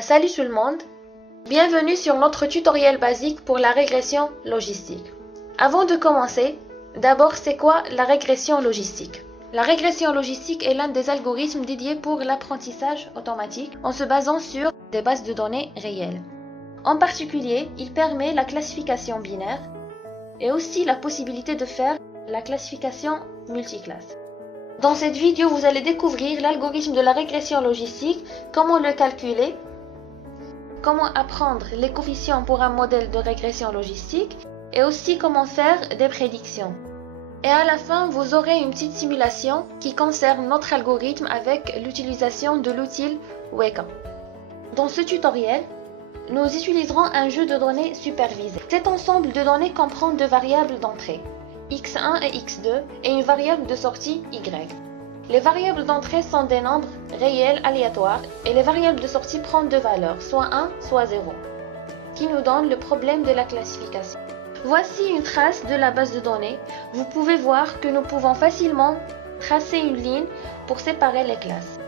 Salut tout le monde, bienvenue sur notre tutoriel basique pour la régression logistique. Avant de commencer, d'abord c'est quoi la régression logistique? La régression logistique est l'un des algorithmes dédiés pour l'apprentissage automatique en se basant sur des bases de données réelles. En particulier, il permet la classification binaire et aussi la possibilité de faire la classification multiclasse. Dans cette vidéo, vous allez découvrir l'algorithme de la régression logistique, comment le calculer, comment apprendre les coefficients pour un modèle de régression logistique et aussi comment faire des prédictions. Et à la fin, vous aurez une petite simulation qui concerne notre algorithme avec l'utilisation de l'outil Weka. Dans ce tutoriel, nous utiliserons un jeu de données supervisé. Cet ensemble de données comprend deux variables d'entrée, x1 et x2, et une variable de sortie y. Les variables d'entrée sont des nombres réels aléatoires et les variables de sortie prennent deux valeurs, soit 1, soit 0, qui nous donnent le problème de la classification. Voici une trace de la base de données. Vous pouvez voir que nous pouvons facilement tracer une ligne pour séparer les classes.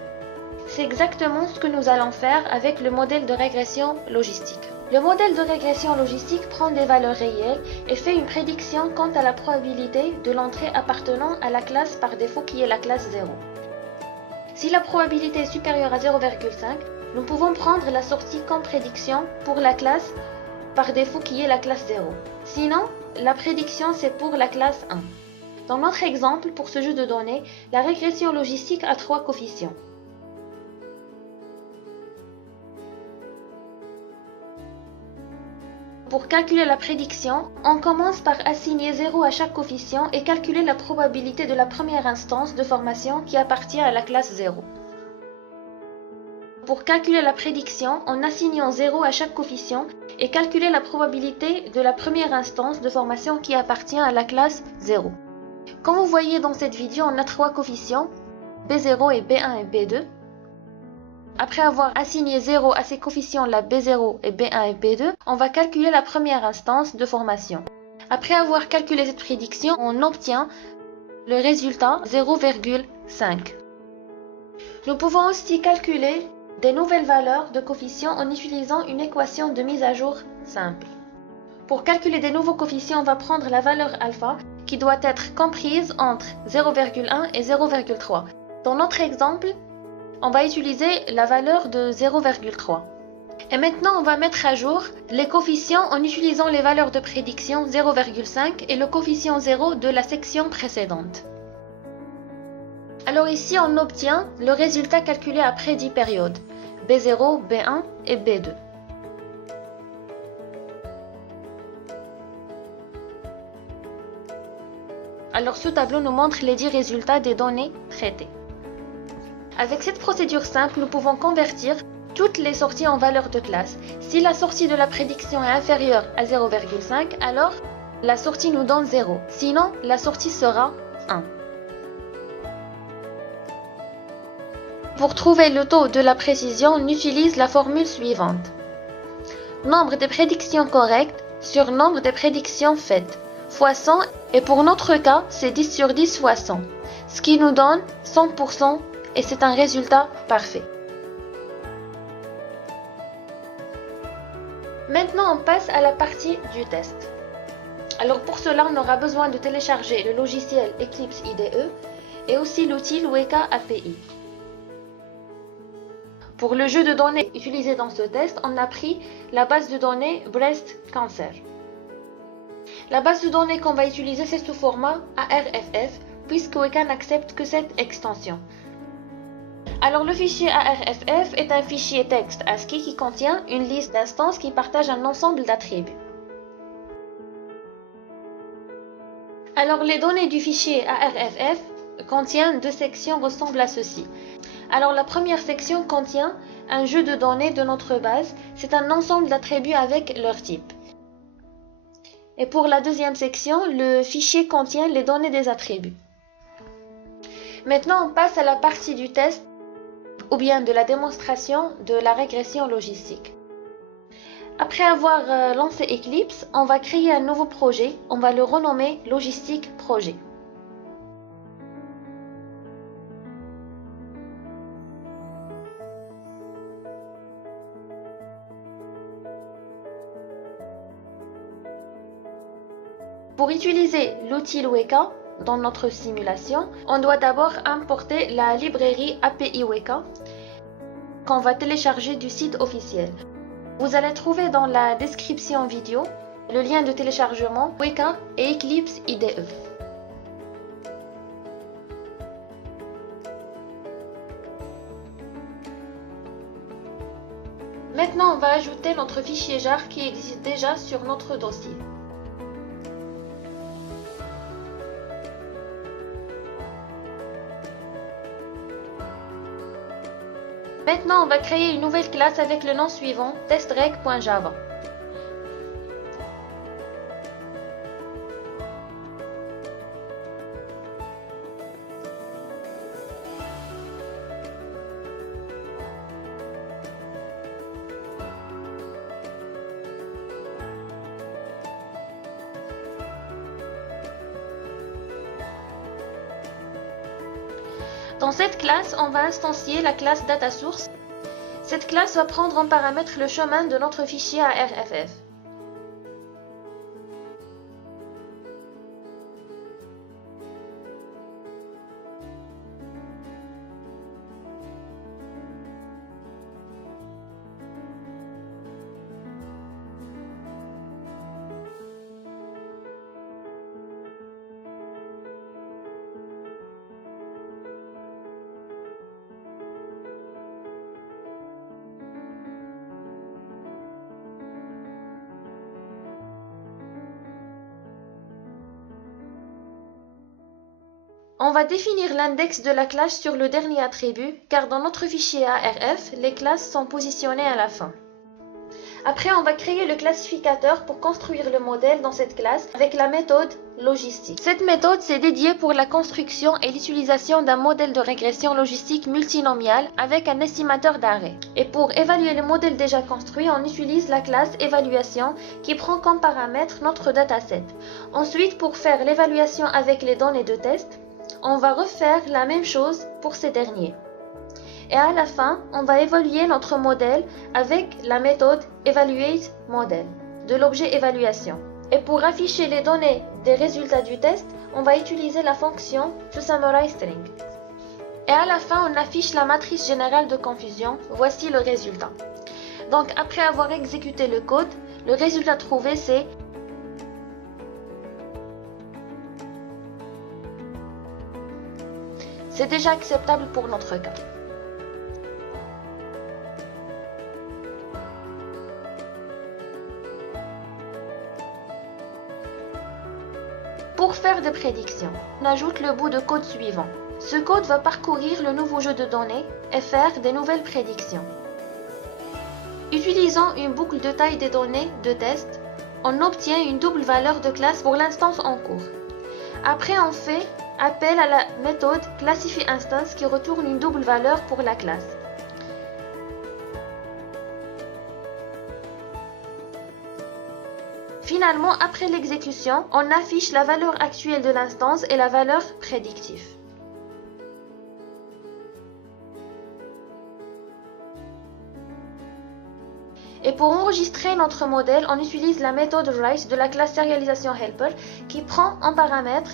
C'est exactement ce que nous allons faire avec le modèle de régression logistique. Le modèle de régression logistique prend des valeurs réelles et fait une prédiction quant à la probabilité de l'entrée appartenant à la classe par défaut qui est la classe 0. Si la probabilité est supérieure à 0,5, nous pouvons prendre la sortie comme prédiction pour la classe par défaut qui est la classe 0. Sinon, la prédiction c'est pour la classe 1. Dans notre exemple, pour ce jeu de données, la régression logistique a 3 coefficients. Pour calculer la prédiction, on commence par assigner 0 à chaque coefficient et calculer la probabilité de la première instance de formation qui appartient à la classe 0. Pour calculer la prédiction, en assignant 0 à chaque coefficient et calculer la probabilité de la première instance de formation qui appartient à la classe 0. Comme vous voyez dans cette vidéo, on a 3 coefficients, B0 et B1 et B2. Après avoir assigné 0 à ces coefficients là B0 et B1 et B2, on va calculer la première instance de formation. Après avoir calculé cette prédiction, on obtient le résultat 0,5. Nous pouvons aussi calculer des nouvelles valeurs de coefficients en utilisant une équation de mise à jour simple. Pour calculer des nouveaux coefficients, on va prendre la valeur alpha qui doit être comprise entre 0,1 et 0,3. Dans notre exemple, on va utiliser la valeur de 0,3. Et maintenant, on va mettre à jour les coefficients en utilisant les valeurs de prédiction 0,5 et le coefficient 0 de la section précédente. Alors ici, on obtient le résultat calculé après 10 périodes, B0, B1 et B2. Alors ce tableau nous montre les 10 résultats des données traitées. Avec cette procédure simple, nous pouvons convertir toutes les sorties en valeurs de classe. Si la sortie de la prédiction est inférieure à 0,5, alors la sortie nous donne 0. Sinon, la sortie sera 1. Pour trouver le taux de la précision, on utilise la formule suivante. Nombre de prédictions correctes sur nombre de prédictions faites, fois 100, et pour notre cas, c'est 10 sur 10 fois 100, ce qui nous donne 100%. Et c'est un résultat parfait. Maintenant, on passe à la partie du test. Alors pour cela, on aura besoin de télécharger le logiciel Eclipse IDE et aussi l'outil Weka API. Pour le jeu de données utilisé dans ce test, on a pris la base de données Breast Cancer. La base de données qu'on va utiliser, c'est sous format ARFF, puisque Weka n'accepte que cette extension. Alors le fichier ARFF est un fichier texte ASCII qui contient une liste d'instances qui partagent un ensemble d'attributs. Alors les données du fichier ARFF contiennent 2 sections ressemblent à ceci. Alors la première section contient un jeu de données de notre base, c'est un ensemble d'attributs avec leur type. Et pour la deuxième section, le fichier contient les données des attributs. Maintenant on passe à la partie du test ou bien de la démonstration de la régression logistique. Après avoir lancé Eclipse, on va créer un nouveau projet. On va le renommer Logistique Projet. Pour utiliser l'outil Weka dans notre simulation, on doit d'abord importer la librairie API Weka qu'on va télécharger du site officiel. Vous allez trouver dans la description vidéo le lien de téléchargement Weka et Eclipse IDE. Maintenant, on va ajouter notre fichier jar qui existe déjà sur notre dossier. Maintenant, on va créer une nouvelle classe avec le nom suivant, testreg.java. Dans cette classe, on va instancier la classe DataSource. Cette classe va prendre en paramètre le chemin de notre fichier à RFF. On va définir l'index de la classe sur le dernier attribut, car dans notre fichier ARF, les classes sont positionnées à la fin. Après, on va créer le classificateur pour construire le modèle dans cette classe avec la méthode logistique. Cette méthode, c'est dédié pour la construction et l'utilisation d'un modèle de régression logistique multinomial avec un estimateur d'arrêt. Et pour évaluer le modèle déjà construit, on utilise la classe évaluation qui prend comme paramètre notre dataset. Ensuite, pour faire l'évaluation avec les données de test, on va refaire la même chose pour ces derniers. Et à la fin, on va évaluer notre modèle avec la méthode EvaluateModel de l'objet évaluation. Et pour afficher les données des résultats du test, on va utiliser la fonction toSummarizedString. Et à la fin, on affiche la matrice générale de confusion. Voici le résultat. Donc après avoir exécuté le code, le résultat trouvé c'est déjà acceptable pour notre cas. Pour faire des prédictions, on ajoute le bout de code suivant. Ce code va parcourir le nouveau jeu de données et faire des nouvelles prédictions. Utilisant une boucle de taille des données de test, on obtient une double valeur de classe pour l'instance en cours. Après, on fait appel à la méthode classifyInstance qui retourne une double valeur pour la classe. Finalement, après l'exécution, on affiche la valeur actuelle de l'instance et la valeur prédictive. Et pour enregistrer notre modèle, on utilise la méthode write de la classe serializationHelper qui prend en paramètre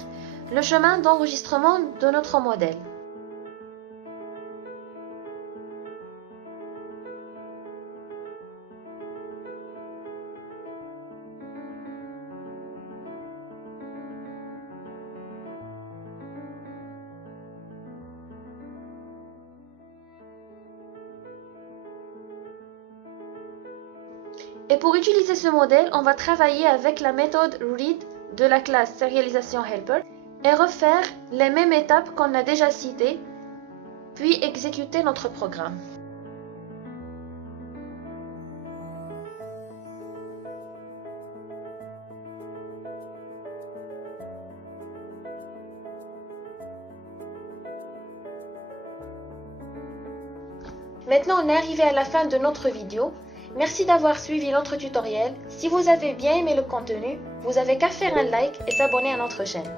le chemin d'enregistrement de notre modèle. Et pour utiliser ce modèle, on va travailler avec la méthode read de la classe serializationHelper et refaire les mêmes étapes qu'on a déjà citées, puis exécuter notre programme. Maintenant, on est arrivé à la fin de notre vidéo. Merci d'avoir suivi notre tutoriel. Si vous avez bien aimé le contenu, vous avez qu'à faire un like et s'abonner à notre chaîne.